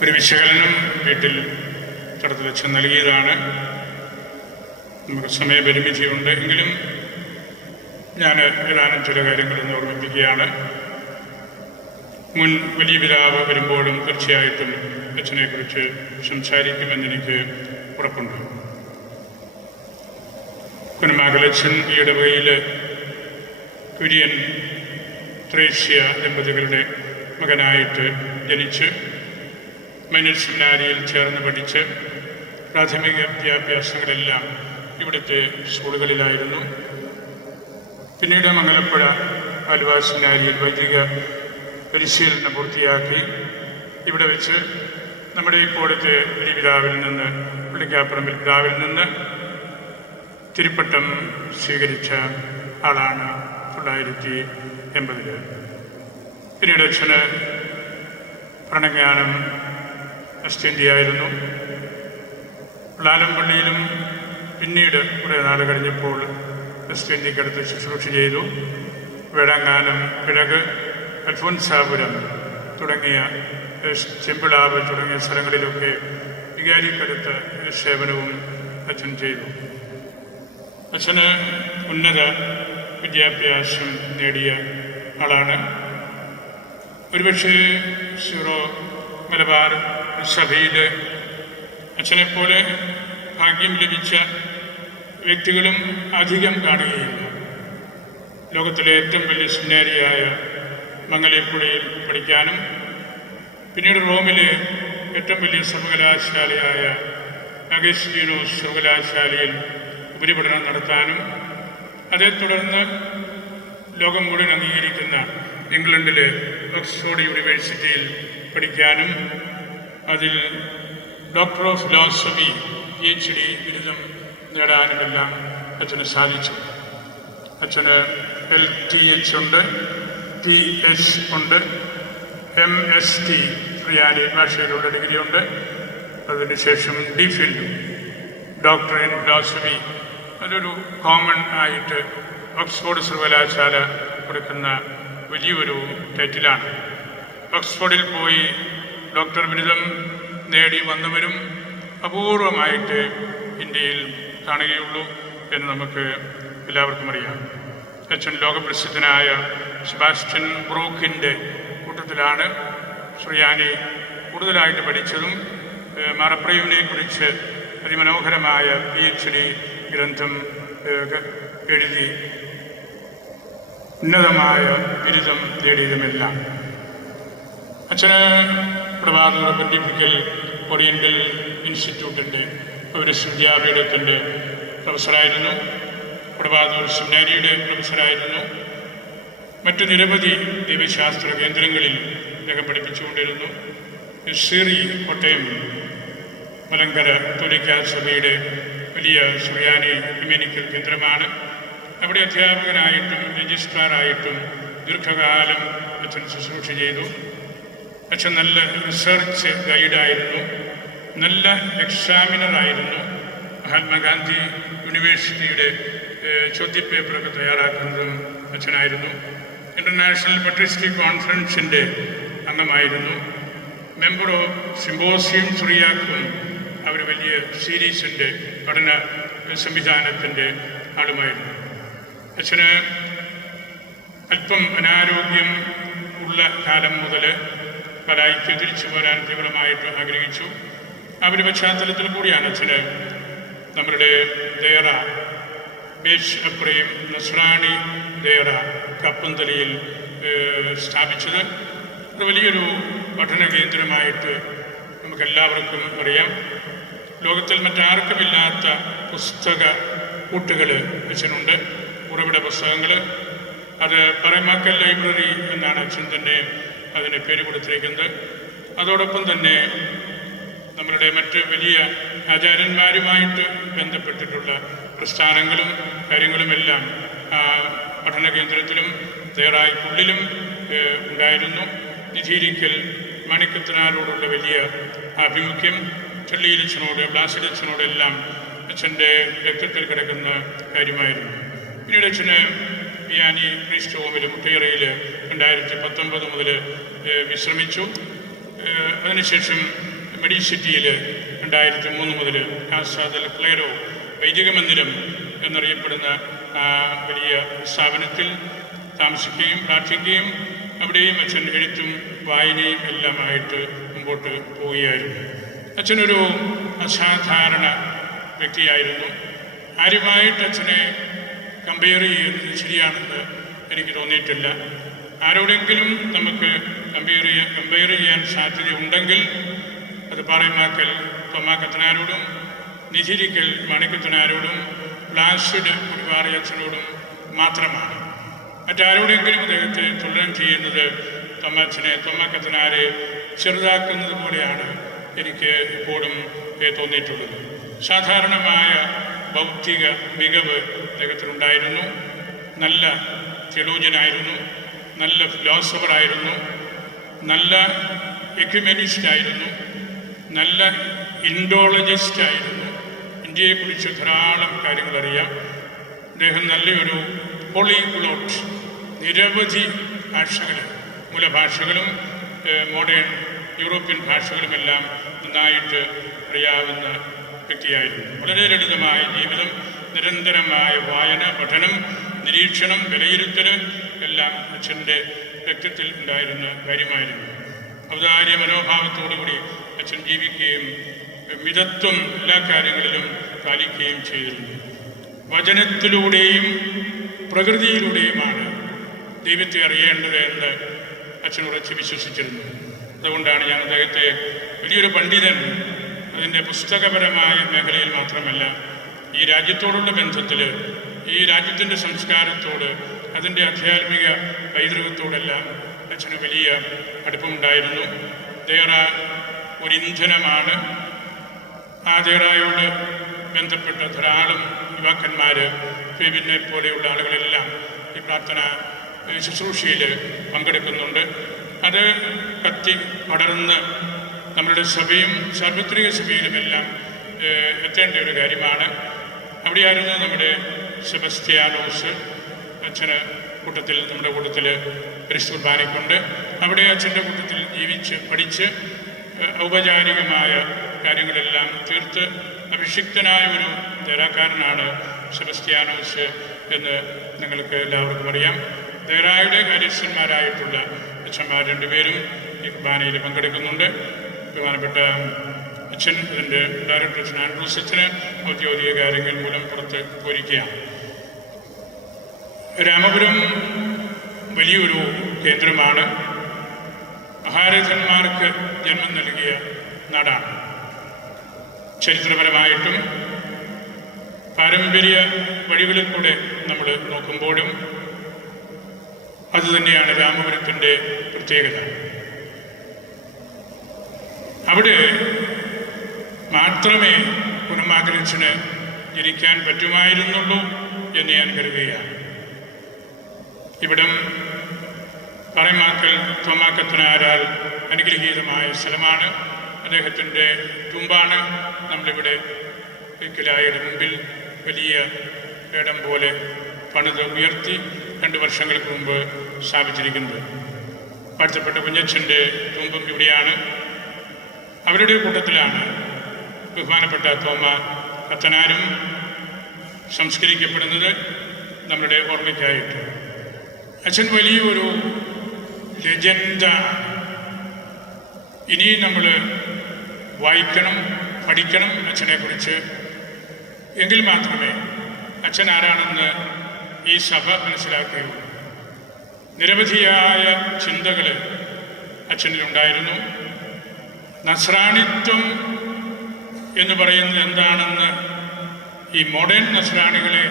ഒരു വിശകലനം വീട്ടിൽ തടത്തിലച്ഛൻ നൽകിയതാണ്. നമുക്ക് സമയപരിമിതിയുണ്ട് എങ്കിലും ഞാൻ ഏതാനും ചില കാര്യങ്ങളെന്ന് ഓർമ്മിപ്പിക്കുകയാണ്. മുൻ വലിയ പിതാവ് വരുമ്പോഴും തീർച്ചയായിട്ടും അച്ഛനെക്കുറിച്ച് സംസാരിക്കുമെന്നെനിക്ക് ഉറപ്പുണ്ട്. കുഞ്ഞമാകലച്ഛൻ ഈ ഇടവകയിൽ കുര്യൻ ത്രേസ്യ ദമ്പതികളുടെ മകനായിട്ട് ജനിച്ച് മൈനർ സെമിനാരിയിൽ ചേർന്ന് പഠിച്ച് പ്രാഥമിക വിദ്യാഭ്യാസങ്ങളെല്ലാം ഇവിടുത്തെ സ്കൂളുകളിലായിരുന്നു. പിന്നീട് മംഗലപ്പുഴ ആലുവ സെമിനാരിയിൽ വൈദിക പരിശീലനം പൂർത്തിയാക്കി ഇവിടെ വെച്ച് നമ്മുടെ ഇപ്പോഴത്തെ പിതാവിൽ നിന്ന് പുള്ളിക്കാപ്പുറമ്പിൽ പിതാവിൽ നിന്ന് തിരുപ്പട്ടം സ്വീകരിച്ച ആളാണ് 1980. പിന്നീട് അച്ഛന് ഭരണജ്ഞാനം അസ്റ്റേന്ത്യയായിരുന്നു. ലാലംപള്ളിയിലും പിന്നീട് കുറേ നാൾ കഴിഞ്ഞപ്പോൾ അസ്റ്റേന്ത്യക്കടുത്ത് ശുശ്രൂഷ ചെയ്തു. വേഴാങ്ങാനം, പിഴക്, അൽഫോൻസാപുരം തുടങ്ങിയ ചെമ്പിളാവ് തുടങ്ങിയ സ്ഥലങ്ങളിലൊക്കെ വികാരിക്കടുത്ത് സേവനവും അച്ഛൻ ചെയ്തു. അച്ഛന് ഉന്നത വിദ്യാഭ്യാസം നേടിയ ആളാണ്. ഒരുപക്ഷെ സീറോ മലബാർ സഭയിൽ അച്ഛനെപ്പോലെ ഭാഗ്യം ലഭിച്ച വ്യക്തികളും അധികം കാണുകയില്ല. ലോകത്തിലെ ഏറ്റവും വലിയ സെമിനാരിയായ മംഗലപ്പുഴയിൽ പഠിക്കാനും പിന്നീട് റോമിലെ ഏറ്റവും വലിയ സർവകലാശാലയായ അഗസ്റ്റീനോസ് സർവകലാശാലയിൽ ഉപരിപഠനം നടത്താനും അതേ തുടർന്ന് ലോകം മുഴുവൻ അംഗീകരിക്കുന്ന ഇംഗ്ലണ്ടിലെ ഓക്സ്ഫോർഡ് യൂണിവേഴ്സിറ്റിയിൽ പഠിക്കാനും അതിൽ ഡോക്ടർ ഓഫ് ഫിലോസഫി PhD ബിരുദം നേടാനുമെല്ലാം അച്ഛന് സാധിച്ചു. അച്ഛന് LTH ഉണ്ട്, TH ഉണ്ട്, MSc റിയാനി ഭാഷയിലുള്ള ഡിഗ്രിയുണ്ട്. അതിനുശേഷം DPhil ഡോക്ടർ ഇൻ ഫിലോസഫി, അതൊരു കോമൺ ആയിട്ട് ഓക്സ്ഫോർഡ് സർവകലാശാല കൊടുക്കുന്ന വലിയൊരു ടൈറ്റിലാണ്. ഓക്സ്ഫോർഡിൽ പോയി ഡോക്ടർ ബിരുദം നേടി വന്നവരും അപൂർവമായിട്ട് ഇന്ത്യയിൽ കാണുകയുള്ളൂ എന്ന് നമുക്ക് എല്ലാവർക്കും അറിയാം. അച്ഛൻ ലോകപ്രസിദ്ധനായ സെബാസ്റ്റ്യൻ ബ്രൂക്കിൻ്റെ കൂട്ടത്തിലാണ് സുറിയാനി കൂടുതലായിട്ട് പഠിച്ചതും മാറപ്രയുവിനെക്കുറിച്ച് അതിമനോഹരമായ PhD ഗ്രന്ഥം എഴുതി ഉന്നതമായ ബിരുദം നേടിയതുമെല്ലാം. അച്ഛന് പ്രഭാതൂർ പൊന്റിഫിക്കൽ ഓറിയൻ്റൽ ഇൻസ്റ്റിറ്റ്യൂട്ടിൻ്റെ ഒരു വിദ്യാപീഠത്തിൻ്റെ പ്രൊഫസറായിരുന്നു. പ്രഭാതൂർ സെമിനാരിയുടെ പ്രൊഫസറായിരുന്നു. മറ്റു നിരവധി ദൈവശാസ്ത്ര കേന്ദ്രങ്ങളിൽ അദ്ദേഹം പഠിപ്പിച്ചുകൊണ്ടിരുന്നു. സിറി കോട്ടയം മലങ്കര കത്തോലിക്കാ സഭയുടെ വലിയ സുറിയാനി എക്യുമെനിക്കൽ കേന്ദ്രമാണ്. അവിടെ അധ്യാപകനായിട്ടും രജിസ്ട്രാറായിട്ടും ദീർഘകാലം അച്ഛൻ ശുശ്രൂഷ ചെയ്തു. അച്ഛൻ നല്ല റിസർച്ച് ഗൈഡായിരുന്നു, നല്ല എക്സാമിനറായിരുന്നു. മഹാത്മാഗാന്ധി യൂണിവേഴ്സിറ്റിയുടെ ചോദ്യപേപ്പറൊക്കെ തയ്യാറാക്കുന്നതും അച്ഛനായിരുന്നു. ഇൻ്റർനാഷണൽ പട്രിസ്റ്റിക് കോൺഫറൻസിൻ്റെ അംഗമായിരുന്നു. മെമ്പർ ഓഫ് സിമ്പോസിയം സുറിയാക്കും അവർ വലിയ സീരീസിൻ്റെ പഠന സംവിധാനത്തിൻ്റെ ആളുമായിരുന്നു. അച്ഛന് അല്പം അനാരോഗ്യം ഉള്ള കാലം മുതൽ പലായിക്ക് തിരിച്ചു പോരാൻ തീവ്രമായിട്ട് ആഗ്രഹിച്ചു. ആ ഒരു പശ്ചാത്തലത്തിൽ കൂടിയാണ് അച്ഛന് നമ്മുടെ ദേറ ബേഷ് അപ്രയും നസ്രാണി ദേറ കപ്പന്തലിയിൽ സ്ഥാപിച്ചത്. ഒരു വലിയൊരു പഠന കേന്ദ്രമായിട്ട് നമുക്കെല്ലാവർക്കും അറിയാം. ലോകത്തിൽ മറ്റാർക്കുമില്ലാത്ത പുസ്തക കൂട്ടുകൾ അച്ഛനുണ്ട്, ഉറവിട പുസ്തകങ്ങൾ. അത് പറമാക്കൽ ലൈബ്രറി എന്നാണ് അച്ഛൻ തന്നെ അതിന് പേര് കൊടുത്തിരിക്കുന്നത്. അതോടൊപ്പം തന്നെ നമ്മളുടെ മറ്റ് വലിയ ആചാര്യന്മാരുമായിട്ട് ബന്ധപ്പെട്ടിട്ടുള്ള പ്രസ്ഥാനങ്ങളും കാര്യങ്ങളുമെല്ലാം പഠന കേന്ദ്രത്തിലും തയ്യാറായ്ക്കുള്ളിലും ഉണ്ടായിരുന്നു. നിധീരിക്കൽ മണിക്കത്തനാരോടുള്ള വലിയ ആഭിമുഖ്യം ചെള്ളിയിലച്ഛനോട് ബ്ലാസിലച്ഛനോടെല്ലാം അച്ഛൻ്റെ രക്തത്തിൽ കിടക്കുന്ന കാര്യമായിരുന്നു. പിന്നീട് അച്ഛന് വിയാനി ക്രിസ്റ്റ് ഹോമിൽ മുട്ടേറയിൽ 2019 മുതൽ വിശ്രമിച്ചു. അതിനുശേഷം മെഡിസിറ്റിയിൽ 2003 മുതൽ കാസാദൽ ക്ലേരോ വൈദിക മന്ദിരം എന്നറിയപ്പെടുന്ന വലിയ സ്ഥാപനത്തിൽ താമസിക്കുകയും പ്രാർത്ഥിക്കുകയും അവിടെയും അച്ഛൻ എഴുത്തും വായനയും എല്ലാമായിട്ട് മുമ്പോട്ട് പോവുകയായിരുന്നു. അച്ഛനൊരു അസാധാരണ വ്യക്തിയായിരുന്നു. ആരുമായിട്ട് അച്ഛനെ കമ്പയർ ചെയ്യുന്നത് ശരിയാണെന്ന് എനിക്ക് തോന്നിയിട്ടില്ല. ആരോടെങ്കിലും നമുക്ക് കമ്പയർ ചെയ്യാൻ സാധ്യതയുണ്ടെങ്കിൽ അത് പാറേമാക്കൽ തോമാ കത്തനാരോടും, നിധിരിക്കൽ മാണിക്കത്തനാരോടും, പ്ലാസിഡ് കുടിവാറി അച്ഛനോടും മാത്രമാണ്. മറ്റാരോടെങ്കിലും അദ്ദേഹത്തെ തുലനം ചെയ്യുന്നത് തോമാ കത്തനാരെ ചെറുതാക്കുന്നത് പോലെയാണ് എനിക്ക് എപ്പോഴും തോന്നിയിട്ടുള്ളത്. സാധാരണമായ ബൗദ്ധിക മികവ് അദ്ദേഹത്തിനുണ്ടായിരുന്നു. നല്ല തിയോളജിയനായിരുന്നു, നല്ല ഫിലോസഫറായിരുന്നു, നല്ല എക്യുമെനിസ്റ്റായിരുന്നു, നല്ല ഇൻഡോളജിസ്റ്റായിരുന്നു. ഇന്ത്യയെക്കുറിച്ച് ധാരാളം കാര്യങ്ങൾ അറിയാം. അദ്ദേഹം നല്ലൊരു പോളിഗ്ലോട്ട്, നിരവധി ഭാഷകൾ, മൂലഭാഷകളും മോഡേൺ യൂറോപ്യൻ ഭാഷകളുമെല്ലാം നന്നായിട്ട് അറിയാവുന്ന വ്യക്തിയായിരുന്നു. വളരെ ലളിതമായ ജീവിതം, നിരന്തരമായ വായന, പഠനം, നിരീക്ഷണം, വിലയിരുത്തൽ എല്ലാം അച്ഛൻ്റെ വ്യക്തിത്വത്തിൽ ഉണ്ടായിരുന്ന കാര്യമായിരുന്നു. ഔദാര്യ മനോഭാവത്തോടുകൂടി അച്ഛൻ ജീവിക്കുകയും മിതത്വം എല്ലാ കാര്യങ്ങളിലും പാലിക്കുകയും ചെയ്തിരുന്നു. വചനത്തിലൂടെയും പ്രകൃതിയിലൂടെയുമാണ് ദൈവത്തെ അറിയേണ്ടത് എന്ന് അച്ഛൻ ഉറച്ച് വിശ്വസിച്ചിരുന്നു. അതുകൊണ്ടാണ് ഞാൻ അദ്ദേഹത്തെ വലിയൊരു പണ്ഡിതൻ, അതിൻ്റെ പുസ്തകപരമായ മേഖലയിൽ മാത്രമല്ല, ഈ രാജ്യത്തോടുള്ള ബന്ധത്തിൽ, ഈ രാജ്യത്തിൻ്റെ സംസ്കാരത്തോട്, അതിൻ്റെ ആധ്യാത്മിക പൈതൃകത്തോടെല്ലാം അച്ഛന് വലിയ അടുപ്പമുണ്ടായിരുന്നു. ദേറ ഒരു ഇന്ധനമാണ്. ആ ദേറായോട് ബന്ധപ്പെട്ട ധാരാളം യുവാക്കന്മാർ, ഫെബിനെ പോലെയുള്ള ആളുകളെല്ലാം ഈ പ്രാർത്ഥന ശുശ്രൂഷയിൽ പങ്കെടുക്കുന്നുണ്ട്. അത് കത്തി പടർന്ന് നമ്മുടെ സഭയും സാർവത്രിക സഭയിലുമെല്ലാം എത്തേണ്ട ഒരു കാര്യമാണ്. അവിടെയായിരുന്നു നമ്മുടെ സെബസ്ത്യാനോസ് അച്ഛന് കൂട്ടത്തിൽ, നമ്മുടെ കൂട്ടത്തിൽ പരിശുദ്ധ കുർബാനയ്ക്കുണ്ട്. അവിടെ അച്ഛൻ്റെ കൂട്ടത്തിൽ ജീവിച്ച് പഠിച്ച് ഔപചാരികമായ കാര്യങ്ങളെല്ലാം തീർത്ത് അഭിഷിക്തനായ ഒരു ദേറാക്കാരനാണ് സെബസ്ത്യാനോസ് എന്ന് നിങ്ങൾക്ക് എല്ലാവർക്കും അറിയാം. ദേറായുടെ കാര്യസ്ഥന്മാരായിട്ടുള്ള അച്ഛന്മാർ 2 പേരും ഈ കുർബാനയിൽ പങ്കെടുക്കുന്നുണ്ട്. ബഹുമാനപ്പെട്ട അച്ഛൻ, അതിൻ്റെ ഡയറക്ടർ അച്ഛൻ ആൻഡ്രൂസ് അച്ഛന് ഔദ്യോഗിക കാര്യങ്ങൾ മൂലം പുറത്ത് പോയിരിക്കുകയാണ്. രാമപുരം വലിയൊരു കേന്ദ്രമാണ്. മഹാരഥന്മാർക്ക് ജന്മം നൽകിയ നാടാണ്. ചരിത്രപരമായിട്ടും പാരമ്പര്യ വഴികളിൽ കൂടെ നമ്മൾ നോക്കുമ്പോഴും അതുതന്നെയാണ് രാമപുരത്തിൻ്റെ പ്രത്യേകത. അവിടെ മാത്രമേ കുണമാഗ്രച്ചന് ജനിക്കാൻ പറ്റുമായിരുന്നുള്ളൂ എന്ന് ഞാൻ കരുതുകയാണ്. ഇവിടം പാറേമാക്കൽ തോമാ കത്തനാരാൽ അനുഗ്രഹീതമായ സ്ഥലമാണ്. അദ്ദേഹത്തിൻ്റെ തുമ്പാണ് നമ്മളിവിടെ ഇക്കലായുടെ മുമ്പിൽ വലിയ ഇടം പോലെ പണിത് ഉയർത്തി 2 വർഷങ്ങൾക്ക് മുമ്പ് സ്ഥാപിച്ചിരിക്കുന്നത്. വാഴ്ത്തപ്പെട്ട കുഞ്ഞച്ഛൻ്റെ തുമ്പും ഇവിടെയാണ്. അവരുടെ കൂട്ടത്തിലാണ് ബഹുമാനപ്പെട്ട തോമാ കത്തനാരും സംസ്കരിക്കപ്പെടുന്നത് നമ്മുടെ ഓർമ്മയ്ക്കായിട്ട്. അച്ഛൻ വലിയൊരു ലെജൻഡ. ഇനി നമ്മൾ വായിക്കണം, പഠിക്കണം അച്ഛനെക്കുറിച്ച്. എങ്കിൽ മാത്രമേ അച്ഛൻ ആരാണെന്ന് ഈ സഭ മനസ്സിലാക്കുകയുള്ളൂ. നിരവധിയായ ചിന്തകൾ അച്ഛനിലുണ്ടായിരുന്നു. നസ്രാണിത്വം എന്ന് പറയുന്നത് എന്താണെന്ന് ഈ മോഡേൺ നസ്രാണികളെ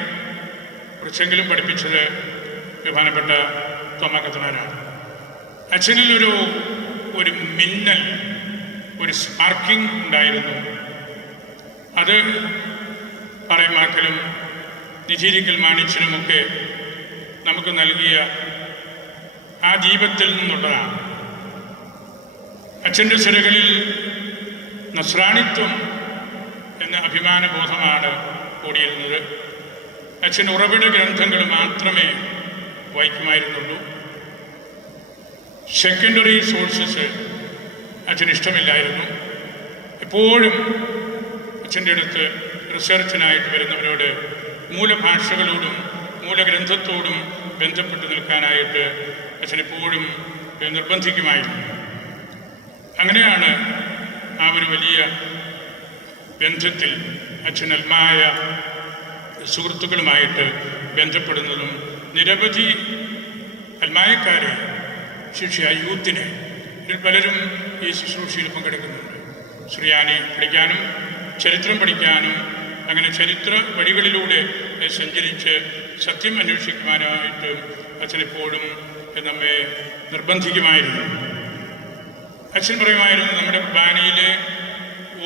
കുറിച്ചെങ്കിലും പഠിപ്പിച്ചത് ബഹുമാനപ്പെട്ട തോമാ കത്തനാരാണ്. അച്ഛനിൽ ഒരു മിന്നൽ, ഒരു സ്പാർക്കിംഗ് ഉണ്ടായിരുന്നു. അത് പാറേമാക്കലും നിധിരിക്കൽ മാണിച്ചനുമൊക്കെ നമുക്ക് നൽകിയ ആ ദീപത്തിൽ നിന്നുള്ളതാണ്. അച്ഛൻ്റെ സിരകളിൽ നസ്രാണിത്വം എന്ന അഭിമാനബോധമാണ് കൂടിയിരുന്നത്. അച്ഛൻ ഉറവിട ഗ്രന്ഥങ്ങൾ മാത്രമേ വായിക്കുമായിരുന്നുള്ളൂ. സെക്കൻഡറി സോഴ്സസ് അച്ഛന് ഇഷ്ടമില്ലായിരുന്നു. എപ്പോഴും അച്ഛൻ്റെ അടുത്ത് റിസർച്ചിനായിട്ട് വരുന്നവരോട് മൂലഭാഷകളോടും മൂലഗ്രന്ഥത്തോടും ബന്ധപ്പെട്ട് നിൽക്കാനായിട്ട് അച്ഛനെപ്പോഴും നിർബന്ധിക്കുമായിരുന്നു. അങ്ങനെയാണ് ആ ഒരു വലിയ ബന്ധത്തിൽ അച്ഛൻ അൽമായ സുഹൃത്തുക്കളുമായിട്ട് ബന്ധപ്പെടുന്നതും നിരവധി അൽമായക്കാരെ ശിഷ്യ യൂത്തിനെ പലരും ഈ ശുശ്രൂഷയിൽ പങ്കെടുക്കുന്നുണ്ട്. സുറിയാനി പഠിക്കാനും ചരിത്രം പഠിക്കാനും അങ്ങനെ ചരിത്ര വഴികളിലൂടെ സഞ്ചരിച്ച് സത്യം അന്വേഷിക്കുവാനായിട്ട് അച്ഛനെപ്പോഴും നമ്മെ നിർബന്ധിക്കുമായിരുന്നു. അച്ഛൻ പറയുമായിരുന്നു, നമ്മുടെ കുർബാനയിലെ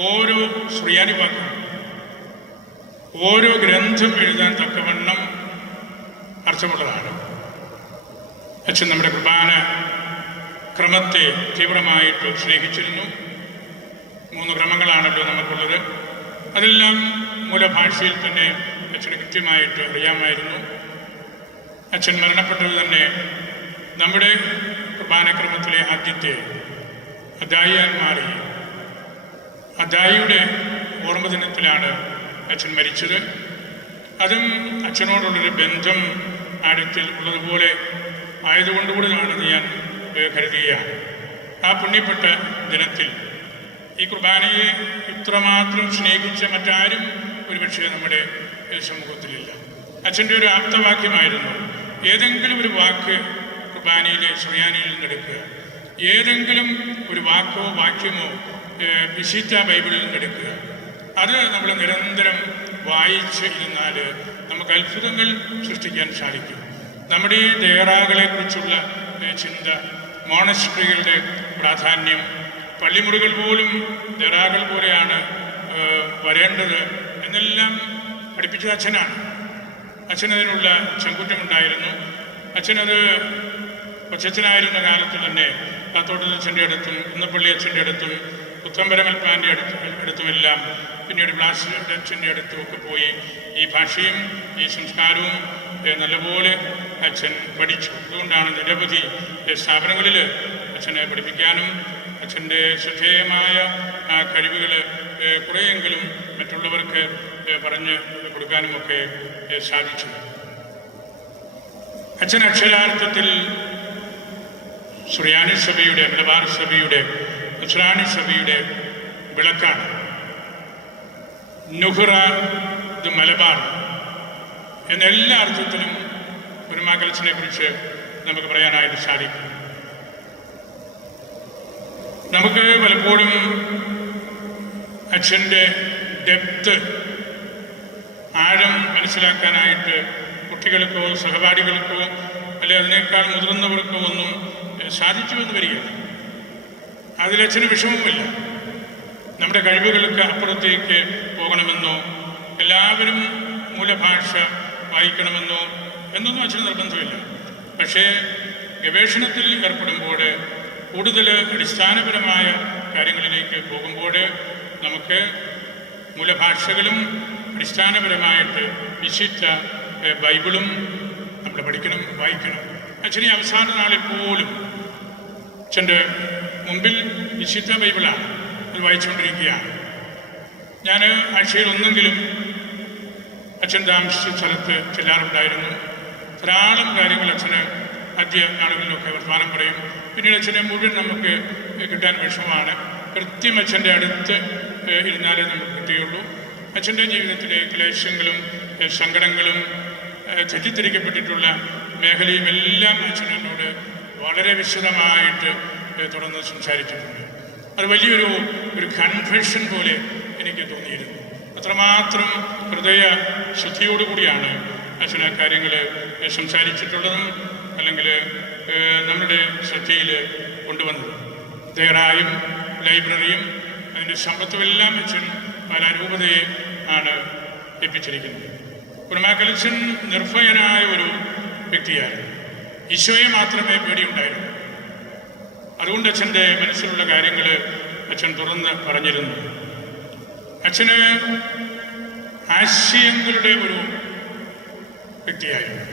ഓരോ സുറിയാനി വാക്കും ഓരോ ഗ്രന്ഥം എഴുതാൻ തക്കവണ്ണം അർത്ഥമുള്ളതാണ്. അച്ഛൻ നമ്മുടെ കുർബാന ക്രമത്തെ തീവ്രമായിട്ട് സ്നേഹിച്ചിരുന്നു. 3 ക്രമങ്ങളാണല്ലോ നമുക്കുള്ളത്. അതെല്ലാം മൂലഭാഷയിൽ തന്നെ അച്ഛന് കൃത്യമായിട്ട് അറിയാമായിരുന്നു. അച്ഛൻ മരണപ്പെട്ടത് തന്നെ നമ്മുടെ കുർബാനക്രമത്തിലെ ആദ്യത്തെ അദായിയായി മാറി. അദായിയുടെ ഓർമ്മ ദിനത്തിലാണ് അച്ഛൻ മരിച്ചത്. അതും അച്ഛനോടുള്ളൊരു ബന്ധം ആഴത്തിൽ ഉള്ളതുപോലെ ആയതുകൊണ്ടുകൂടിയാണെന്ന് ഞാൻ കരുതുകയാണ്. ആ പുണ്യപ്പെട്ട ദിനത്തിൽ ഈ കുർബാനയെ ഇത്രമാത്രം സ്നേഹിച്ച മറ്റാരും ഒരുപക്ഷെ നമ്മുടെ സമൂഹത്തിലില്ല. അച്ഛൻ്റെ ഒരു ആപ്തവാക്യമായിരുന്നു, ഏതെങ്കിലും ഒരു വാക്ക് കുർബാനയിലെ സുറിയാനിയിൽ നിന്നെടുക്കുക, ഏതെങ്കിലും ഒരു വാക്കോ വാക്യമോ വിശുദ്ധ ബൈബിളിൽ നിന്നെടുക്കുക. അത് നമ്മൾ നിരന്തരം വായിച്ച് ഇരുന്നാൽ നമുക്ക് അത്ഭുതങ്ങൾ സൃഷ്ടിക്കാൻ സാധിക്കും. നമ്മുടെ ഈ ദേറാകളെക്കുറിച്ചുള്ള ചിന്ത, മോണസ്ട്രികളുടെ പ്രാധാന്യം, പള്ളിമുറികൾ പോലും ദേറാകൾ പോലെയാണ് വരേണ്ടത് എന്നെല്ലാം പഠിപ്പിച്ചത് അച്ഛനാണ്. അച്ഛനതിനുള്ള ചങ്കുറ്റമുണ്ടായിരുന്നു. അച്ഛനത് കൊച്ചച്ഛനായിരുന്ന കാലത്ത് തന്നെ കാത്തോട്ടൽ അച്ഛൻ്റെ അടുത്തും കുന്നപ്പള്ളി അച്ഛൻ്റെ അടുത്തും പുത്തമ്പരമൽപ്പാൻ്റെ അടുത്തുമെല്ലാം പിന്നീട് ബ്ലാസിൻ്റെ അച്ഛൻ്റെ അടുത്തും ഒക്കെ പോയി ഈ ഭാഷയും ഈ സംസ്കാരവും നല്ലപോലെ അച്ഛൻ പഠിച്ചു. അതുകൊണ്ടാണ് നിരവധി സ്ഥാപനങ്ങളിൽ അച്ഛനെ പഠിപ്പിക്കാനും അച്ഛൻ്റെ ശ്രദ്ധേയമായ ആ കഴിവുകൾ കുറേയെങ്കിലും മറ്റുള്ളവർക്ക് പറഞ്ഞ് കൊടുക്കാനുമൊക്കെ സാധിച്ചു. അച്ഛൻ അക്ഷരാർത്ഥത്തിൽ സുറിയാനി സഭയുടെ, മലബാർ സഭയുടെ, നസ്രാണി സഭയുടെ വിളക്കാണ്. നുഹ്റ ദ് മലബാർ എന്ന എല്ലാ അർത്ഥത്തിലും കുരുമാക്കലച്ചനെ കുറിച്ച് നമുക്ക് പറയാനായിട്ട് സാധിക്കും. നമുക്ക് പലപ്പോഴും അച്ഛൻ്റെ ഡെപ്ത്, ആഴം മനസ്സിലാക്കാനായിട്ട് കുട്ടികൾക്കോ സഹപാഠികൾക്കോ അല്ലെ അതിനേക്കാൾ മുതിർന്നവർക്കോ ഒന്നും സാധിച്ചു എന്ന് വരികയില്ല. അതിലച്ഛന് വിഷമവുമില്ല. നമ്മുടെ കഴിവുകൾക്ക് അപ്പുറത്തേക്ക് പോകണമെന്നോ എല്ലാവരും മൂലഭാഷ വായിക്കണമെന്നോ എന്നൊന്നും അച്ഛന് നിർബന്ധമില്ല. പക്ഷേ ഗവേഷണത്തിൽ ഏർപ്പെടുമ്പോൾ, കൂടുതൽ അടിസ്ഥാനപരമായ കാര്യങ്ങളിലേക്ക് പോകുമ്പോൾ നമുക്ക് മൂലഭാഷകളും അടിസ്ഥാനപരമായിട്ട് വിശുദ്ധ ബൈബിളും നമ്മൾ പഠിക്കണം, വായിക്കണം. അച്ഛനെ അവസാന നാളിൽ പോലും അച്ഛൻ്റെ മുമ്പിൽ വിശുദ്ധ ബൈബിളാണ്, അത് വായിച്ചുകൊണ്ടിരിക്കുകയാണ്. ഞാൻ ആഴ്ചയിൽ ഒന്നെങ്കിലും അച്ഛൻ താമസിച്ച സ്ഥലത്ത് ചെല്ലാറുണ്ടായിരുന്നു. ധാരാളം കാര്യങ്ങൾ അച്ഛന് ആദ്യ നാളുകളിലൊക്കെ വർത്തമാനം പറയും. പിന്നീട് അച്ഛനെ മുഴുവൻ നമുക്ക് കിട്ടാൻ വിഷമമാണ്. കൃത്യം അച്ഛൻ്റെ അടുത്ത് ഇരുന്നാലേ നമുക്ക് കിട്ടുകയുള്ളൂ. അച്ഛൻ്റെ ജീവിതത്തിലെ ക്ലേശങ്ങളും സങ്കടങ്ങളും തെറ്റിദ്ധരിക്കപ്പെട്ടിട്ടുള്ള മേഖലയും എല്ലാം അച്ഛൻ എന്നോട് വളരെ വിശദമായിട്ട് തുടർന്ന് സംസാരിച്ചിട്ടുണ്ട്. അത് വലിയൊരു കൺഫെഷൻ പോലെ എനിക്ക് തോന്നിയിരുന്നു. അത്രമാത്രം ഹൃദയ ശുദ്ധിയോടുകൂടിയാണ് അച്ഛൻ ആ കാര്യങ്ങൾ സംസാരിച്ചിട്ടുള്ളതും അല്ലെങ്കിൽ നമ്മുടെ ശ്രദ്ധയിൽ കൊണ്ടുവന്നത്. ദേറായും ലൈബ്രറിയും അതിൻ്റെ സമ്പത്തുമെല്ലാം അച്ഛൻ പാലാരൂപതയെ ആണ് എത്തിച്ചിരിക്കുന്നത്. കുരുമാക്കലച്ചൻ നിർഭയനായ ഒരു വ്യക്തിയായിരുന്നു. ഈശോയെ മാത്രമേ പേടിയുണ്ടായിരുന്നു. അതുകൊണ്ട് അച്ഛൻ്റെ മനസ്സിലുള്ള കാര്യങ്ങൾ അച്ഛൻ തുറന്ന് പറഞ്ഞിരുന്നു. അച്ഛന് ആശയങ്ങളുടെ ഒരു വ്യക്തിയായിരുന്നു.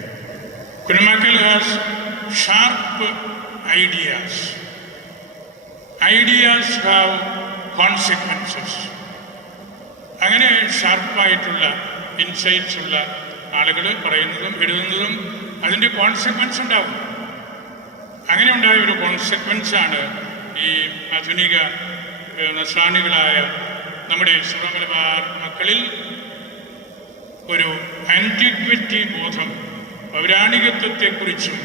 Kurumakkal has sharp ideas. Ideas have consequences. അങ്ങനെ ഷാർപ്പായിട്ടുള്ള ഇൻസൈറ്റ്സ് ഉള്ള ആളുകൾ പറയുന്നതും എഴുതുന്നതും അതിൻ്റെ കോൺസിക്വൻസ് ഉണ്ടാവും. അങ്ങനെ ഉണ്ടായ ഒരു കോൺസിക്വൻസാണ് ഈ ആധുനിക നസ്രാണികളായ നമ്മുടെ സിറോ മലബാർ മക്കളിൽ ഒരു ആൻറ്റിക്വിറ്റി ബോധം, പൗരാണികത്വത്തെക്കുറിച്ചും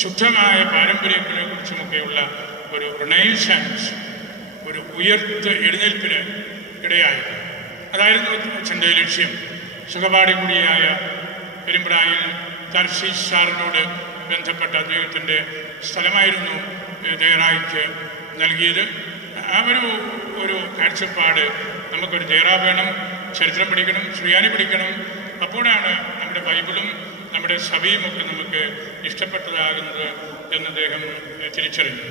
ശുദ്ധമായ പാരമ്പര്യങ്ങളെക്കുറിച്ചുമൊക്കെയുള്ള ഒരു റിനൈസൻസ്, ഒരു എഴുന്നേൽപ്പിന് ഇടയായി. അതായിരുന്നു അച്ഛൻ്റെ ലക്ഷ്യം. സുഖപാടി കൂടിയായ പെരുമ്പ്രായിൽ തർശീസ് സാറിനോട് ബന്ധപ്പെട്ട അദ്ദേഹത്തിൻ്റെ സ്ഥലമായിരുന്നു ദേറായിക്ക് നൽകിയത്. ആ ഒരു കാഴ്ചപ്പാട്, നമുക്കൊരു ദേറ വേണം, ചരിത്രം പഠിക്കണം, സുറിയാനി പഠിക്കണം, അപ്പോഴാണ് നമ്മുടെ ബൈബിളും നമ്മുടെ സഭയുമൊക്കെ നമുക്ക് ഇഷ്ടപ്പെട്ടതാകുന്നത് എന്ന് അദ്ദേഹം തിരിച്ചറിഞ്ഞു.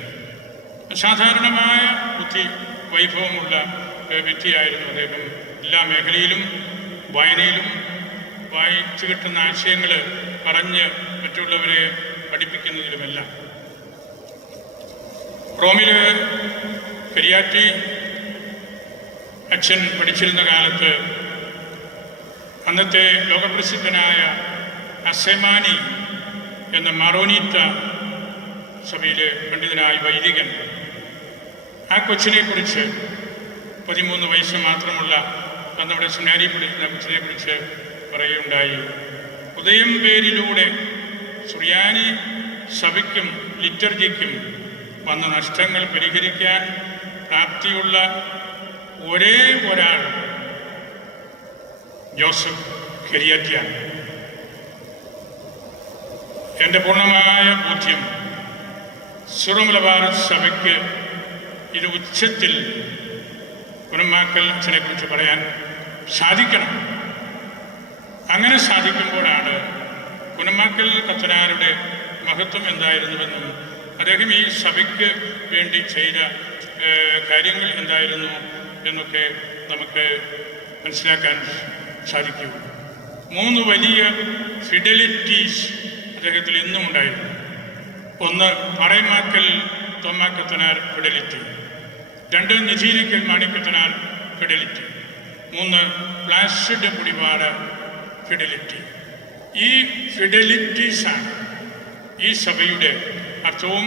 സാധാരണമായ ബുദ്ധി വൈഭവമുള്ള വ്യക്തിയായിരുന്നു അദ്ദേഹം. എല്ലാ മേഖലയിലും വായനയിലും വായിച്ചു കിട്ടുന്ന ആശയങ്ങൾ പറഞ്ഞ് മറ്റുള്ളവരെ പഠിപ്പിക്കുന്നതിലുമെല്ലാം. റോമിൽ പെരിയാറ്റി അച്ഛൻ പഠിച്ചിരുന്ന കാലത്ത് അന്നത്തെ ലോകപ്രസിദ്ധനായ അസെമാനി എന്ന മറോനീറ്റ സഭയിലെ പണ്ഡിതനായ വൈദികൻ ആ കൊച്ചിനെക്കുറിച്ച്, 13 വയസ്സ് മാത്രമുള്ള നമ്മുടെ സെമിനാരി പഠിക്കുന്ന കൊച്ചിനെക്കുറിച്ച് പറയുകയുണ്ടായി. ഉദയം പേരിലൂടെ സുറിയാനി സഭയ്ക്കും ലിറ്റർജിക്കും വന്ന നഷ്ടങ്ങൾ പരിഹരിക്കാൻ പ്രാപ്തിയുള്ള ഒരേ ഒരാൾ ജോസഫ് കെരിയാറ്റിയാണ്. എൻ്റെ പൂർണ്ണമായ ബോധ്യം സിറോ മലബാർ സഭയ്ക്ക് ഇത് ഉച്ചത്തിൽ കുനമ്മാക്കൽ അച്ഛനെക്കുറിച്ച് പറയാൻ സാധിക്കണം. അങ്ങനെ സാധിക്കുമ്പോഴാണ് കുനമ്മാക്കൽ കത്തനാരുടെ മഹത്വം എന്തായിരുന്നുവെന്നും അദ്ദേഹം ഈ സഭയ്ക്ക് വേണ്ടി ചെയ്ത കാര്യങ്ങൾ എന്തായിരുന്നു എന്നൊക്കെ നമുക്ക് മനസ്സിലാക്കാൻ സാധിക്കൂ. 3 വലിയ ഫിഡലിറ്റീസ് അദ്ദേഹത്തിൽ ഇന്നും ഉണ്ടായിരുന്നു. ഒന്ന് Parayamakkal Thomakathanar fidelity, 2 Nidhirikkal Manikathanar fidelity, 3 Placid Mudivada fidelity. ഈ ഫിഡലിറ്റീസാണ് ഈ സഭയുടെ അർത്ഥവും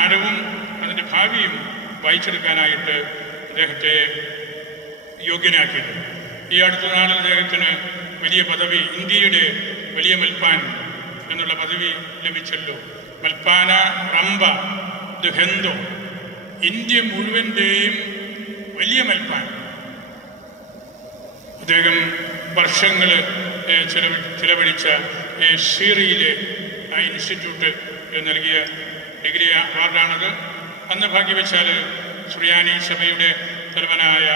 ആഴവും അതിൻ്റെ ഭാവിയും വായിച്ചെടുക്കാനായിട്ട് അദ്ദേഹത്തെ യോഗ്യനാക്കിയത്. ഈ അടുത്ത നാളിൽ അദ്ദേഹത്തിന് വലിയ പദവി, ഇന്ത്യയുടെ വലിയ മൽപ്പാൻ എന്നുള്ള പദവി ലഭിച്ചല്ലോ. മൽപ്പാന റംബ ദുഹെന്തോ, ഇന്ത്യ മുഴുവൻ്റെയും വലിയ മൽപ്പാൻ. അദ്ദേഹം വർഷങ്ങൾ ചിലവഴിച്ച ഷീറിയിലെ ആ ഇൻസ്റ്റിറ്റ്യൂട്ട് നൽകിയ ഡിഗ്രി അവാർഡാണത്. അന്ന് ഭാഗ്യവെച്ചാൽ സുറിയാനി സഭയുടെ തലവനായ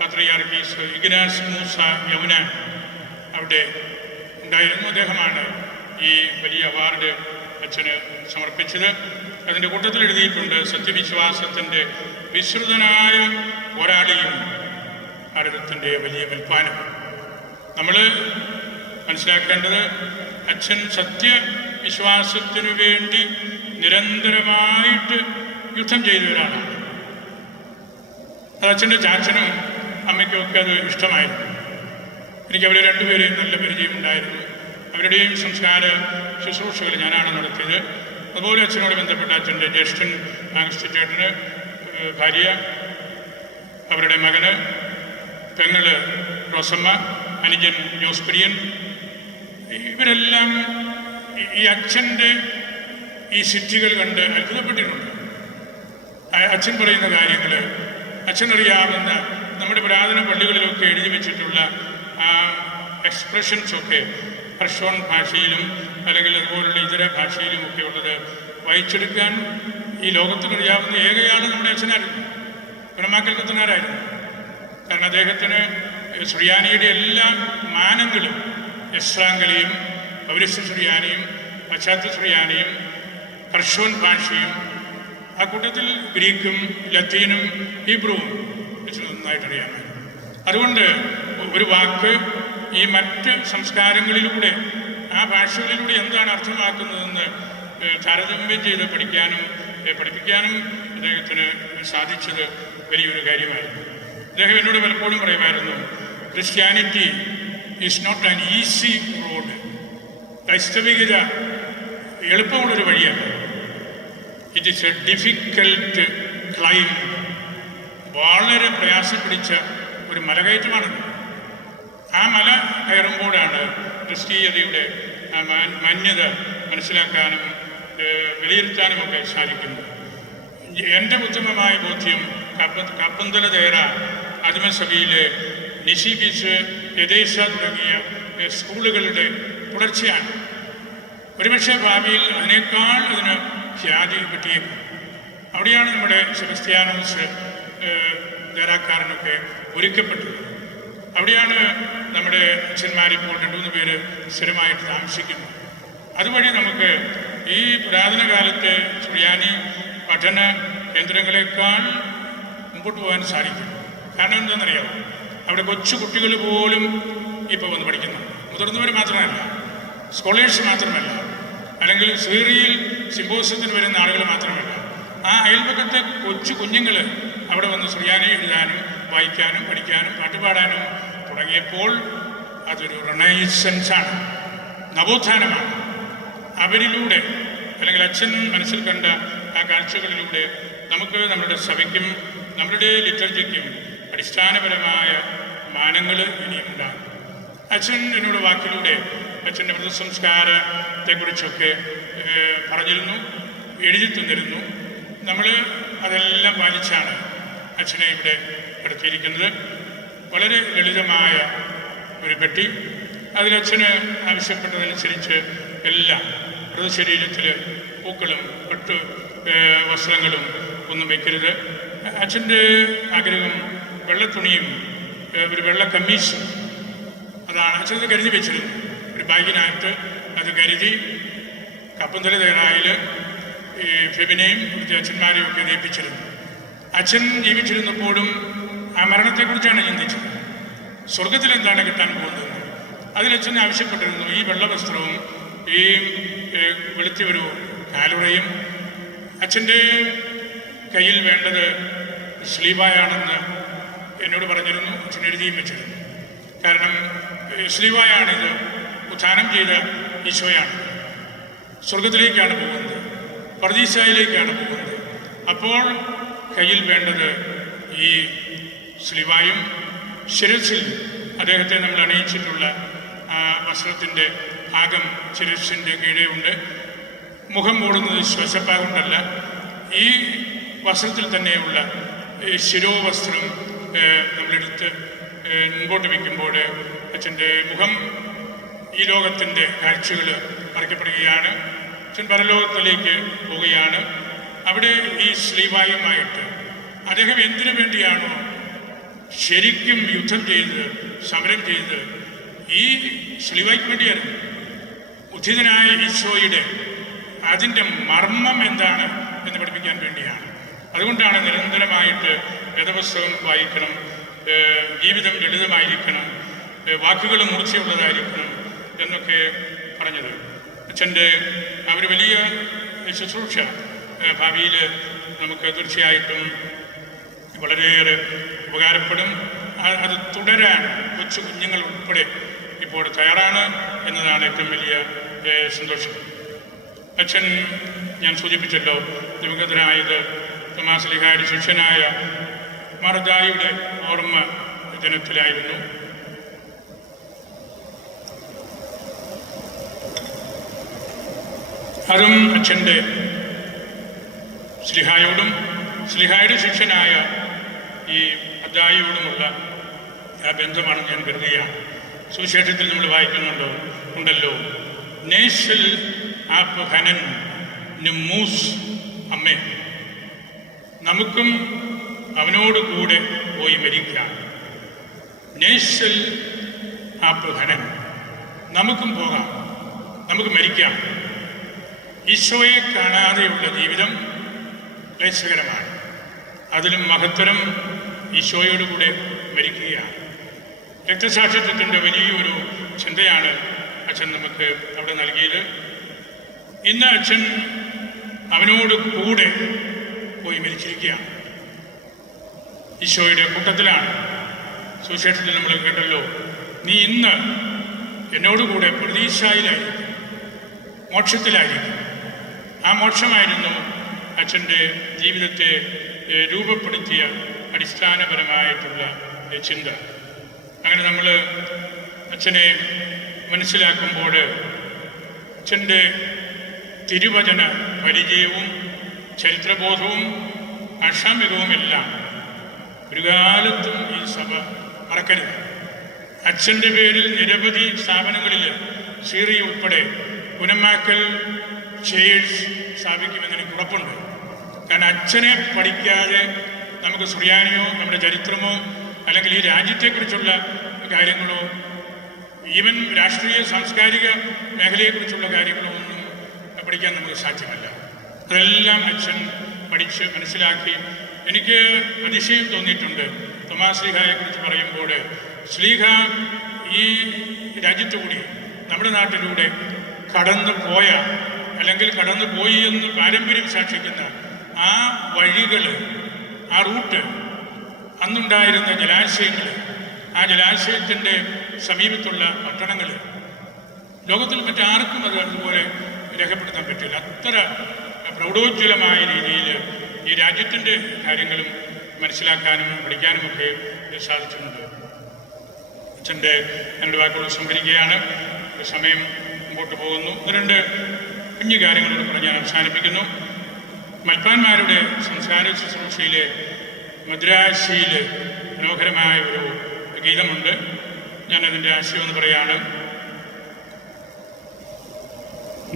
പത്രിയാർക്കീസ് ഇഗ്നാസ് മൂസ യൗന അവിടെ ഉണ്ടായിരുന്നു. അദ്ദേഹമാണ് ഈ വലിയ അവാർഡ് അച്ഛന് സമർപ്പിച്ചത്. അതിൻ്റെ കൂട്ടത്തിൽ എഴുതിയിട്ടുണ്ട്, സത്യവിശ്വാസത്തിൻ്റെ വിശ്രുതനായ പോരാളിയും ഭാരതത്തിൻ്റെ വലിയ മൽപ്പാനും. നമ്മൾ മനസ്സിലാക്കേണ്ടത്, അച്ഛൻ സത്യവിശ്വാസത്തിനു വേണ്ടി നിരന്തരമായിട്ട് യുദ്ധം ചെയ്ത ഒരാളാണ്. അത് അച്ഛൻ്റെ ചാച്ചനും അമ്മയ്ക്കും ഒക്കെ അത് ഇഷ്ടമായിരുന്നു. എനിക്ക് അവരെ 2 പേരെയും നല്ല പരിചയമുണ്ടായിരുന്നു. അവരുടെയും സംസ്കാര ശുശ്രൂഷകൾ ഞാനാണ് നടത്തിയത്. അതുപോലെ അച്ഛനോട് ബന്ധപ്പെട്ട അച്ഛൻ്റെ ജ്യേഷ്ഠൻ ആഗസ്റ്റിച്ചേട്ടന് ഭാര്യ, അവരുടെ മകന്, പെങ്ങള് റോസമ്മ, അനുജൻ ജോസ് കുര്യൻ, ഇവരെല്ലാം ഈ അച്ഛൻ്റെ ഈ സിദ്ധികൾ കണ്ട് അത്ഭുതപ്പെട്ടിട്ടുണ്ട്. അച്ഛൻ പറയുന്ന കാര്യങ്ങൾ, അച്ഛനറിയാവുന്ന നമ്മുടെ പുരാതന പള്ളികളിലൊക്കെ എഴുതി വെച്ചിട്ടുള്ള ആ എക്സ്പ്രഷൻസൊക്കെ ഹർഷോൺ ഭാഷയിലും അല്ലെങ്കിൽ അതുപോലുള്ള ഇതര ഭാഷയിലും ഒക്കെ ഉള്ളത് വായിച്ചെടുക്കാൻ ഈ ലോകത്തിനറിയാവുന്ന ഏകയാൾ നമ്മുടെ അച്ഛനായിരുന്നു, കുനമ്മാക്കൽ കത്തനാരായിരുന്നു. കാരണം അദ്ദേഹത്തിന് സുറിയാനിയുടെ എല്ലാ മാനങ്ങളും, എസ്രാങ്കലിയും പൗരസ്ത്യ സുറിയാനിയും പാശ്ചാത്യ സുറിയാനിയും ഹർഷോൺ ഭാഷയും, ആ കൂട്ടത്തിൽ ഗ്രീക്കും ലത്തീനും ഹീബ്രുവും വെച്ച് നന്നായിട്ടറിയാം. അതുകൊണ്ട് ഒരു വാക്ക് ഈ മറ്റ് സംസ്കാരങ്ങളിലൂടെ, ആ ഭാഷകളിലൂടെ എന്താണ് അർത്ഥമാക്കുന്നതെന്ന് താരതമ്യം ചെയ്ത് പഠിക്കാനും പഠിപ്പിക്കാനും അദ്ദേഹത്തിന് സാധിച്ചത് വലിയൊരു കാര്യമായിരുന്നു. അദ്ദേഹം എന്നോട് പലപ്പോഴും പറയുമായിരുന്നു, Christianity is not an easy road. ക്രൈസ്തവികത എളുപ്പമുള്ളൊരു വഴിയല്ല. It is a difficult climb. വളരെ പ്രയാസം പിടിച്ച ഒരു മലകയറ്റമാണത്. ആ മല കയറുമ്പോഴാണ് ക്രിസ്തീയതയുടെ മാന്യത മനസ്സിലാക്കാനും വിലയിരുത്താനുമൊക്കെ സാധിക്കുന്നത്. എൻ്റെ ഉത്തമമായ ബോധ്യം കപ്പന്തല തേറ ആദിമസഭയിലെ നിശീബീസ്, എദേശ തുടങ്ങിയ സ്കൂളുകളുടെ തുടർച്ചയാണ്. ഒരുപക്ഷെ ഭാവിയിൽ അതിനേക്കാൾ അതിന് ഖ്യാതി കിട്ടിയേക്കും. അവിടെയാണ് നമ്മുടെ സെബസ്ത്യാനോസ് ദേറാക്കാരനൊക്കെ ഒരുക്കപ്പെട്ടത്. അവിടെയാണ് നമ്മുടെ അച്ഛന്മാരിപ്പോൾ 2-3 പേര് സ്ഥിരമായിട്ട് താമസിക്കുന്നത്. അതുവഴി നമുക്ക് ഈ പുരാതന കാലത്തെ സുറിയാനി പഠന കേന്ദ്രങ്ങളെക്കാൾ മുമ്പോട്ട് പോകാൻ സാധിക്കും. കാരണം എന്താണെന്നറിയാമോ? അവിടെ കൊച്ചു കുട്ടികൾ പോലും ഇപ്പോൾ വന്ന് പഠിക്കുന്നു. മുതിർന്നവർ മാത്രമല്ല, സ്കോളേഴ്സ് മാത്രമല്ല, അല്ലെങ്കിൽ സീറിയൽ സിമ്പോസിയത്തിന് വരുന്ന ആളുകൾ മാത്രമല്ല, ആ അയൽപക്കത്തെ കൊച്ചു കുഞ്ഞുങ്ങൾ അവിടെ വന്ന് സുറിയാനി എഴുതാനും വായിക്കാനും പഠിക്കാനും പാട്ടുപാടാനും തുടങ്ങിയപ്പോൾ അതൊരു റിനൈസൻസാണ്, നവോത്ഥാനമാണ്. അവരിലൂടെ, അല്ലെങ്കിൽ അച്ഛൻ മനസ്സിൽ കണ്ട ആ കാഴ്ചകളിലൂടെ നമുക്ക് നമ്മുടെ സഭയ്ക്കും നമ്മുടെ ലിറ്റർജിക്കും അടിസ്ഥാനപരമായ മാനങ്ങൾ ഇനിയും ഉണ്ടാകും. അച്ഛൻ എന്നോട് വാക്കിലൂടെ അച്ഛൻ്റെ മൃതസംസ്കാരത്തെക്കുറിച്ചൊക്കെ പറഞ്ഞിരുന്നു, എഴുതി തന്നിരുന്നു. നമ്മൾ അതെല്ലാം പാലിച്ചാണ് അച്ഛനെ ഇവിടെ നടത്തിയിരിക്കുന്നത്. വളരെ ലളിതമായ ഒരു പെട്ടി, അതിലച്ഛന് ആവശ്യപ്പെട്ടതനുസരിച്ച് എല്ലാം, മൃതശരീരത്തിൽ പൂക്കളും പട്ടു വസ്ത്രങ്ങളും ഒന്നും വയ്ക്കരുത്. അച്ഛൻ്റെ ആഗ്രഹം വെള്ളത്തുണിയും ഒരു വെള്ള കമ്മീസും, അതാണ് അച്ഛനത് കരുതി വെച്ചിരുന്നത്. ഒരു ബാഗിനകത്ത് അത് കരുതി കപ്പന്തല തേറായിൽ ഈ ഫെബിനെയും അച്ഛന്മാരെയും ഒക്കെ ഏൽപ്പിച്ചിരുന്നു. അച്ഛൻ ജീവിച്ചിരുന്നപ്പോഴും ആ മരണത്തെക്കുറിച്ചാണ് ചിന്തിച്ചത്. സ്വർഗത്തിൽ എന്താണ് കിട്ടാൻ പോകുന്നത്? അതിലച്ഛൻ ആവശ്യപ്പെട്ടിരുന്നു ഈ വെള്ളവസ്ത്രവും ഈ വെളുത്തി ഒരു കാലുറയും. അച്ഛൻ്റെ കയ്യിൽ വേണ്ടത് സ്ലീവായാണെന്ന് എന്നോട് പറഞ്ഞിരുന്നു. അച്ഛൻ എഴുതിയും വെച്ചിരുന്നു. കാരണം സ്ലീവായാണിത്, ഉത്ഥാനം ചെയ്ത ഈശോയാണ്, സ്വർഗത്തിലേക്കാണ് പോകുന്നത്, പർദീസായിലേക്കാണ് പോകുന്നത്. അപ്പോൾ കയ്യിൽ വേണ്ടത് ഈ സ്ലീവായും ശിരസിൽ അദ്ദേഹത്തെ നമ്മൾ അണിയിച്ചിട്ടുള്ള വസ്ത്രത്തിൻ്റെ ഭാഗം ശിരസിൻ്റെ കീഴേ ഉണ്ട്. മുഖം മൂടുന്നത് ശ്വസപ്പ കൊണ്ടല്ല, ഈ വസ്ത്രത്തിൽ തന്നെയുള്ള ശിരോവസ്ത്രം നമ്മളെടുത്ത് മുമ്പോട്ട് വയ്ക്കുമ്പോൾ അച്ഛൻ്റെ മുഖം ഈ ലോകത്തിൻ്റെ കാഴ്ചകൾ മറയ്ക്കപ്പെടുകയാണ്. അച്ഛൻ പരലോകത്തിലേക്ക് പോവുകയാണ്. അവിടെ ഈ സ്ലീവായുമായിട്ട് അദ്ദേഹം എന്തിനു വേണ്ടിയാണോ ശരിക്കും യുദ്ധം ചെയ്ത് സമരം ചെയ്ത്, ഈ സ്ലീവായ്ക്ക് വേണ്ടിയായിരുന്നു. ഉദ്ധിതനായ ഈശോയുടെ അതിൻ്റെ മർമ്മം എന്താണ് എന്ന് പഠിപ്പിക്കാൻ വേണ്ടിയാണ്. അതുകൊണ്ടാണ് നിരന്തരമായിട്ട് വേദപുസ്തകം വായിക്കണം, ജീവിതം ലളിതമായിരിക്കണം, വാക്കുകൾ മൂർച്ചയുള്ളതായിരിക്കണം എന്നൊക്കെ പറഞ്ഞത്. അച്ഛൻ്റെ ആ ഒരു വലിയ ശുശ്രൂഷ ഭാവിയിൽ നമുക്ക് തീർച്ചയായിട്ടും വളരെയേറെ ഉപകാരപ്പെടും. അത് തുടരാൻ കൊച്ചു കുഞ്ഞുങ്ങൾ ഉൾപ്പെടെ ഇപ്പോൾ തയ്യാറാണ് എന്നതാണ് ഏറ്റവും വലിയ സന്തോഷം. അച്ഛൻ ഞാൻ സൂചിപ്പിച്ചല്ലോ, ദിവംഗതനായത് തോമാസ് ലീഹായുടെ ശിഷ്യനായ മർദായിയുടെ ഓർമ്മ ദിനത്തിലായിരുന്നു. അതും അച്ഛൻ്റെ സ്ലിഹായോടും സ്ലിഹായുടെ ശിഷ്യനായ ഈ അദ്ദായിയോടുമുള്ള ആ ബന്ധമാണെന്ന് ഞാൻ കരുതുകയാണ്. സുവിശേഷത്തിൽ നമ്മൾ ഉണ്ടല്ലോ, നേശൽ ആപ്പ് ഹനൻ നിമ്മൂസ് അമ്മേ, നമുക്കും അവനോട് കൂടെ പോയി മരിക്കാം. നേശൽ ആപ്പ് ഹനൻ, നമുക്കും പോകാം, നമുക്ക് മരിക്കാം. ഈശോയെ കാണാതെയുള്ള ജീവിതം ക്ലേശകരമാണ്. അതിലും മഹത്തരം ഈശോയോടുകൂടെ മരിക്കുകയാണ്. രക്തസാക്ഷിത്വത്തിൻ്റെ വലിയൊരു ചിന്തയാണ് അച്ഛൻ നമുക്ക് അവിടെ നൽകിയത്. ഇന്ന് അച്ഛൻ അവനോട് കൂടെ പോയി മരിച്ചിരിക്കുകയാണ്. ഈശോയുടെ കൂട്ടത്തിലാണ്. സുവിശേഷത്തിൽ നമ്മൾ കേട്ടല്ലോ, നീ ഇന്ന് എന്നോടുകൂടെ പ്രതീക്ഷയിലായിരിക്കും, മോക്ഷത്തിലായിരിക്കും. ആ മോക്ഷമായിരുന്നു അച്ഛൻ്റെ ജീവിതത്തെ രൂപപ്പെടുത്തിയ അടിസ്ഥാനപരമായിട്ടുള്ള ചിന്ത. അങ്ങനെ നമ്മൾ അച്ഛനെ മനസ്സിലാക്കുമ്പോൾ അച്ഛൻ്റെ തിരുവചന പരിചയവും ചരിത്രബോധവും അക്ഷാമ്യകവുമെല്ലാം ഒരു കാലത്തും ഈ സഭ മറക്കരുത്. അച്ഛൻ്റെ പേരിൽ നിരവധി സ്ഥാപനങ്ങളിൽ സീറി ഉൾപ്പെടെ പുനമാക്കൽ ചേഴ്സ് സ്ഥാപിക്കുമെന്ന് എനിക്ക് ഉറപ്പുണ്ട്. കാരണം അച്ഛനെ പഠിക്കാതെ നമുക്ക് സുറിയാനിയോ നമ്മുടെ ചരിത്രമോ അല്ലെങ്കിൽ ഈ രാജ്യത്തെക്കുറിച്ചുള്ള കാര്യങ്ങളോ ഈവൻ രാഷ്ട്രീയ സാംസ്കാരിക മേഖലയെക്കുറിച്ചുള്ള കാര്യങ്ങളോ ഒന്നും പഠിക്കാൻ നമുക്ക് സാധ്യമല്ല. അതെല്ലാം അച്ഛൻ പഠിച്ച് മനസ്സിലാക്കി. എനിക്ക് അതിശയം തോന്നിയിട്ടുണ്ട് തോമാസ് ശ്ലീഹായെക്കുറിച്ച് പറയുമ്പോൾ, ശ്ലീഹ ഈ രാജ്യത്തുകൂടി നമ്മുടെ നാട്ടിലൂടെ കടന്നു പോയ അല്ലെങ്കിൽ കടന്നു പോയി എന്ന് പാരമ്പര്യം സാക്ഷിക്കുന്ന ആ വഴികൾ, ആ റൂട്ട്, അന്നുണ്ടായിരുന്ന ജലാശയങ്ങൾ, ആ ജലാശയത്തിൻ്റെ സമീപത്തുള്ള പട്ടണങ്ങൾ ലോകത്തിൽ മറ്റാർക്കും അത് അതുപോലെ രേഖപ്പെടുത്താൻ പറ്റില്ല. അത്ര പ്രൗഢോജ്വലമായ രീതിയിൽ ഈ രാജ്യത്തിൻ്റെ കാര്യങ്ങളും മനസ്സിലാക്കാനും പഠിക്കാനുമൊക്കെ സാധിച്ചിട്ടുണ്ട്. അച്ഛൻ്റെ രണ്ട് വാക്കുകൾ സംഭരിക്കുകയാണ്. സമയം മുമ്പോട്ട് പോകുന്നു. രണ്ട് കുഞ്ഞു കാര്യങ്ങളോട് പറഞ്ഞ് ഞാൻ അവസാനിപ്പിക്കുന്നു. മൽപ്പാന്മാരുടെ സംസ്കാര ശുശ്രൂഷയിലെ മദ്രാശിയിൽ മനോഹരമായ ഒരു ഗീതമുണ്ട്. ഞാനതിൻ്റെ ആശയം എന്ന് പറയാണ്.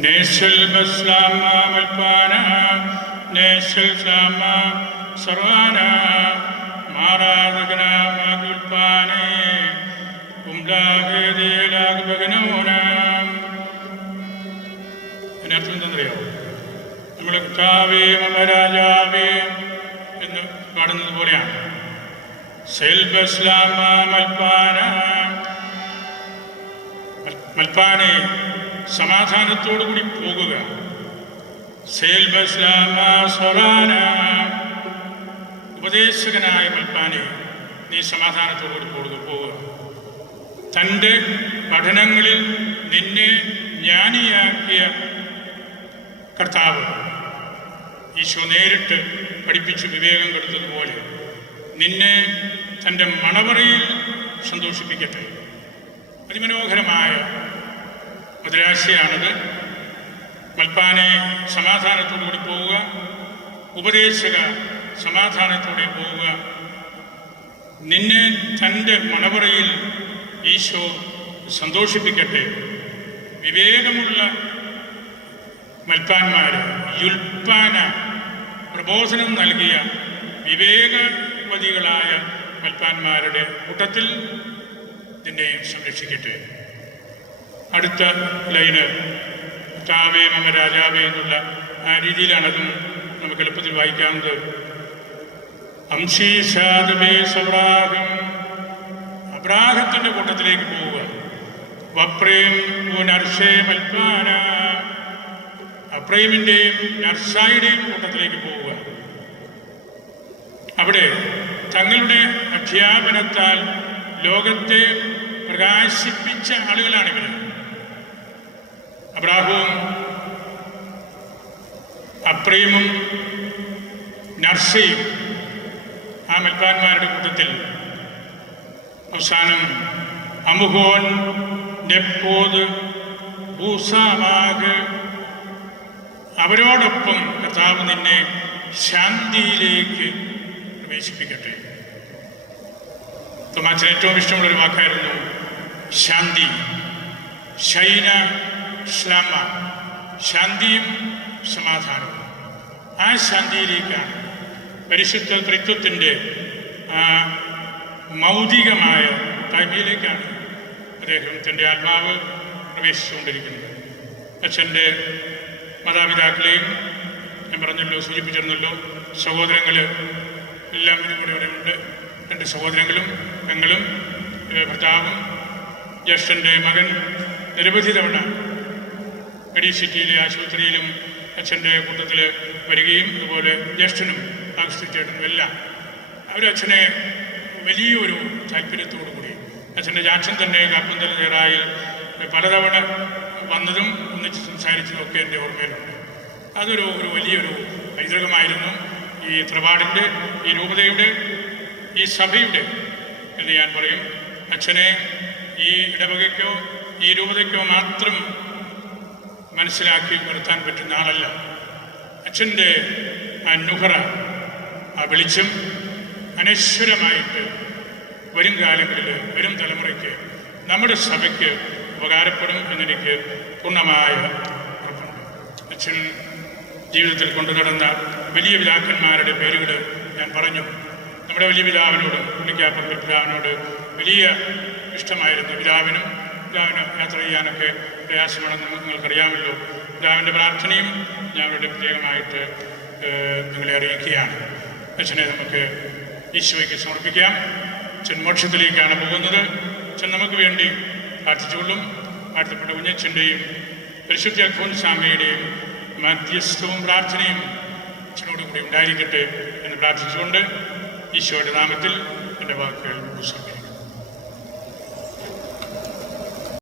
നേശൽ ബസ്ലാമ മൽപ്പാന നേശൽ ശ്ലാമ സർവാന മാറാതകനാമ ഗുൽപ്പാനേ അതിനർത്ഥം എന്തെന്നറിയാമോ? നമ്മൾ കർത്താവേ മമ രാജാവേ എന്ന് പാടുന്നത് പോലെയാണ്. മൽപ്പാനെ സമാധാനത്തോടുകൂടി പോകുക. ഉപദേശകനായ മൽപ്പാനെ നീ സമാധാനത്തോടുകൂടി പോകുക. തൻ്റെ പഠനങ്ങളിൽ നിന്നെ ജ്ഞാനിയാക്കിയ കർത്താവ് ഈശോ നേരിട്ട് പഠിപ്പിച്ച് വിവേകം കൊടുത്തതുപോലെ നിന്നെ തൻ്റെ മണവറയിൽ സന്തോഷിപ്പിക്കട്ടെ. അതിമനോഹരമായ മദ്രാശയാണത്. മൽപ്പാനെ സമാധാനത്തോടുകൂടി പോവുക, ഉപദേശക സമാധാനത്തോടെ പോവുക. നിന്നെ തൻ്റെ മണവറയിൽ ഈശോ സന്തോഷിപ്പിക്കട്ടെ. വിവേകമുള്ള മൽപ്പാന്മാർ, യുൽപ്പാന പ്രബോധനം നൽകിയ വിവേകവതികളായ മൽപ്പാന്മാരുടെ കൂട്ടത്തിൽ നിന്നെ സംരക്ഷിക്കട്ടെ. അടുത്ത ലൈന് കർത്താവേ മമ രാജാവേ എന്നുള്ള ആ രീതിയിലാണതും നമുക്ക് എളുപ്പത്തിൽ വായിക്കാവുന്നത്. അംശീഷാദമേ സൗറാഹം, അബ്രാഹത്തിൻ്റെ കൂട്ടത്തിലേക്ക് പോവുക. വപ്രേം നർഷേ മൽപ്പാന, അപ്രേമിൻ്റെയും നർഷായുടെയും കൂട്ടത്തിലേക്ക് പോവുക. അവിടെ തങ്ങളുടെ അധ്യാപനത്താൽ ലോകത്തെ പ്രകാശിപ്പിച്ച ആളുകളാണിവർ. അബ്രാഹവും അപ്രേമും നർഷയും ആ മൽപ്പാന്മാരുടെ കൂട്ടത്തിൽ. അവസാനം അമുഹോൻ, നെപ്പോത്, ബൂസാമാഗ്, അവരോടൊപ്പം കർത്താവ് നിന്നെ ശാന്തിയിലേക്ക് പ്രവേശിപ്പിക്കട്ടെ. തോമാച്ചന് ഏറ്റവും ഇഷ്ടമുള്ളൊരു വാക്കായിരുന്നു ശാന്തി. ശൈന ശ്ലാമ, ശാന്തിയും സമാധാനവും. ആ ശാന്തിയിലേക്കാണ്, പരിശുദ്ധ ത്രിത്വത്തിൻ്റെ ആ മൗതികമായ തായ്മയിലേക്കാണ് അദ്ദേഹം തൻ്റെ ആത്മാവ് പ്രവേശിച്ചുകൊണ്ടിരിക്കുന്നത്. അച്ഛൻ്റെ മാതാപിതാക്കളെയും ഞാൻ പറഞ്ഞല്ലോ, സൂചിപ്പിച്ചിരുന്നല്ലോ. സഹോദരങ്ങൾ എല്ലാം കൂടെ ഇവിടെ ഉണ്ട്. രണ്ട് സഹോദരങ്ങളും പെങ്ങളും ഭർത്താവും. ജ്യേഷ്ഠൻ്റെ മകൻ നിരവധി തവണ മെഡിസിറ്റിയിലെ ആശുപത്രിയിലും അച്ഛൻ്റെ കൂട്ടത്തിൽ വരികയും അതുപോലെ ജ്യേഷ്ഠനും ആകൃഷ്ടിച്ചേട്ടനും എല്ലാം അവരച്ഛനെ വലിയൊരു താല്പര്യത്തോടു കൂടി അച്ഛൻ്റെ ജാക്ഷൻ തന്നെ കാപ്പന്തൽ നേറായിൽ പലതവണ വന്നതും ഒന്നിച്ച് സംസാരിച്ചതും ഒക്കെ എൻ്റെ ഓർമ്മയിലുണ്ട്. അതൊരു വലിയൊരു പൈതൃകമായിരുന്നു ഈ തറവാടിൻ്റെ, ഈ രൂപതയുടെ, ഈ സഭയുടെ എന്ന് ഞാൻ പറയും. അച്ഛനെ ഈ ഇടവകയ്ക്കോ ഈ രൂപതയ്ക്കോ മാത്രം മനസ്സിലാക്കി നിർത്താൻ പറ്റുന്ന ആളല്ല. അച്ഛൻ്റെ ആ നുഹറ, ആ വെളിച്ചം അനശ്വരമായിട്ട് വരും കാലങ്ങളിൽ, വരും തലമുറയ്ക്ക്, നമ്മുടെ സഭയ്ക്ക് ഉപകാരപ്പെടും എന്നെനിക്ക് പൂർണ്ണമായ ഉറപ്പുണ്ട്. അച്ഛൻ ജീവിതത്തിൽ കൊണ്ടു നടന്ന വലിയ പിതാക്കന്മാരുടെ പേരുകൾ ഞാൻ പറഞ്ഞു. നമ്മുടെ വലിയ പിതാവിനോട്, പുള്ളിക്കാപ്പൻ പിതാവിനോട് വലിയ ഇഷ്ടമായിരുന്നു. പിതാവിന് യാത്ര ചെയ്യാനൊക്കെ പ്രയാസമാണെന്ന് നിങ്ങൾക്കറിയാമല്ലോ. പിതാവിൻ്റെ പ്രാർത്ഥനയും ഞാൻ ഇവിടെ പ്രത്യേകമായിട്ട് നിങ്ങളെ അറിയിക്കുകയാണ്. അച്ഛനെ നമുക്ക് ഈശോയ്ക്ക് സമർപ്പിക്കാം. അച്ഛൻ മോക്ഷത്തിലേക്കാണ് പോകുന്നത്. അച്ഛൻ നമുക്ക് വേണ്ടി പ്രാർത്ഥിച്ചുകൊള്ളും. വാഴ്ത്തപ്പെട്ട കുഞ്ഞച്ഛൻ്റെയും പരിശുദ്ധ അൽഫോൻസാമ്മയുടെയും മധ്യസ്ഥവും പ്രാർത്ഥനയും അച്ഛനോടുകൂടി ഉണ്ടായിരിക്കട്ടെ എന്ന് പ്രാർത്ഥിച്ചുകൊണ്ട് ഈശോയുടെ നാമത്തിൽ എൻ്റെ വാക്കുകൾ ഉപസംഹരിക്കുന്നു.